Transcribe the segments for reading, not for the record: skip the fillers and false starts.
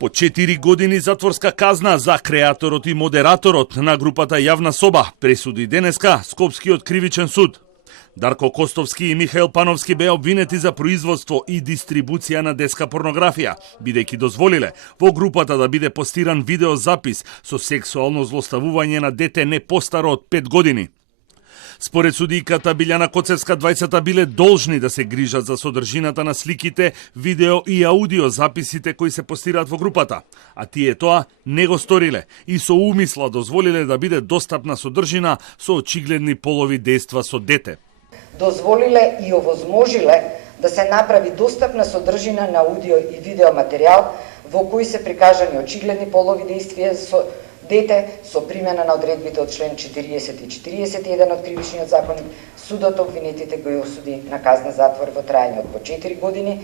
По 4 години затворска казна за креаторот и модераторот на групата Јавна соба пресуди денеска Скопскиот кривичен суд. Дарко Костовски и Михаил Пановски беа обвинети за производство и дистрибуција на детска порнографија, бидејќи дозволиле во групата да биде постиран видеозапис со сексуално злоставување на дете не постаро од 5 години. Според судиката Билјана Коцевска, двајцата биле должни да се грижат за содржината на сликите, видео и аудио записите кои се постираат во групата, а тие тоа не го сториле и со умисла дозволиле да биде достапна содржина со очигледни полови дејства со дете. Дозволиле и овозможиле да се направи достапна содржина на аудио и видео материјал во кои се прикажани очигледни полови дејствија со дете со примена на одредбите од член 40 и 41 од Кривичниот законник. Судот обвинетите го осуди на казна затвор во траење од по 4 години.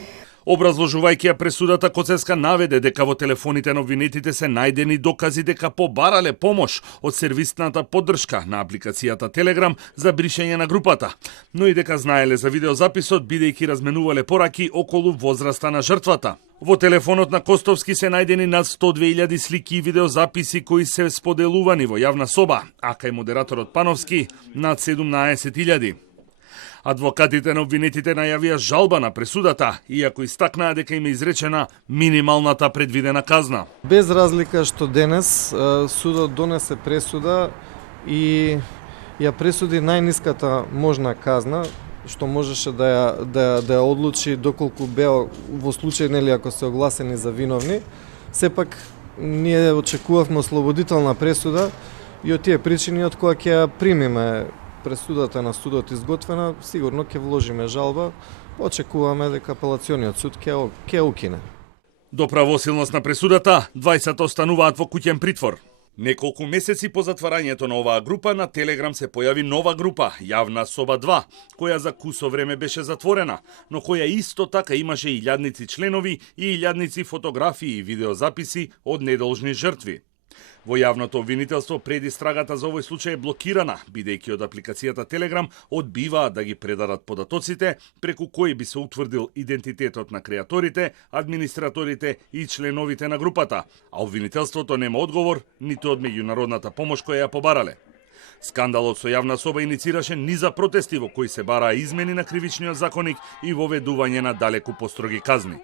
Образложувајќи ја пресудата, Коцевска наведе дека во телефоните на обвинетите се најдени докази дека побарале помош од сервисната поддршка на апликацијата Телеграм за бришење на групата, но и дека знаеле за видеозаписот бидејќи разменувале пораки околу возраста на жртвата. Во телефонот на Костовски се најдени над 102.000 слики и видеозаписи кои се споделувани во Јавна соба, а кај модераторот Пановски над 17.000. Адвокатите на обвинетите најавија жалба на пресудата, иако истакнаа дека им е изречена минималната предвидена казна. Без разлика што денес судот донесе пресуда и ја пресуди најниската можна казна, што можеше да ја одлучи доколку беа во случај нели ако се огласени за виновни, сепак ние очекувавме ослободителна пресуда и од тие причини од која ќе ја примиме пресудата на судот изготвена, сигурно ќе вложиме жалба, очекуваме дека апелациониот суд ќе укине. До правосилност на пресудата, двајцата остануваат во куќен притвор. Неколку месеци по затварањето на оваа група на Телеграм се појави нова група, Јавна соба 2, која за кусо време беше затворена, но која исто така имаше илјадници членови и илјадници фотографии и видеозаписи од недолжни жртви. Во јавното обвинителство предистрагата за овој случај е блокирана, бидејќи од апликацијата Телеграм одбиваат да ги предадат податоците преку кои би се утврдил идентитетот на креаторите, администраторите и членовите на групата, а обвинителството нема одговор ниту од меѓународната помош која ја побарале. Скандалот со Јавна соба иницираше низа протести во кои се бараа измени на Кривичниот законник и воведување на далеку построги казни.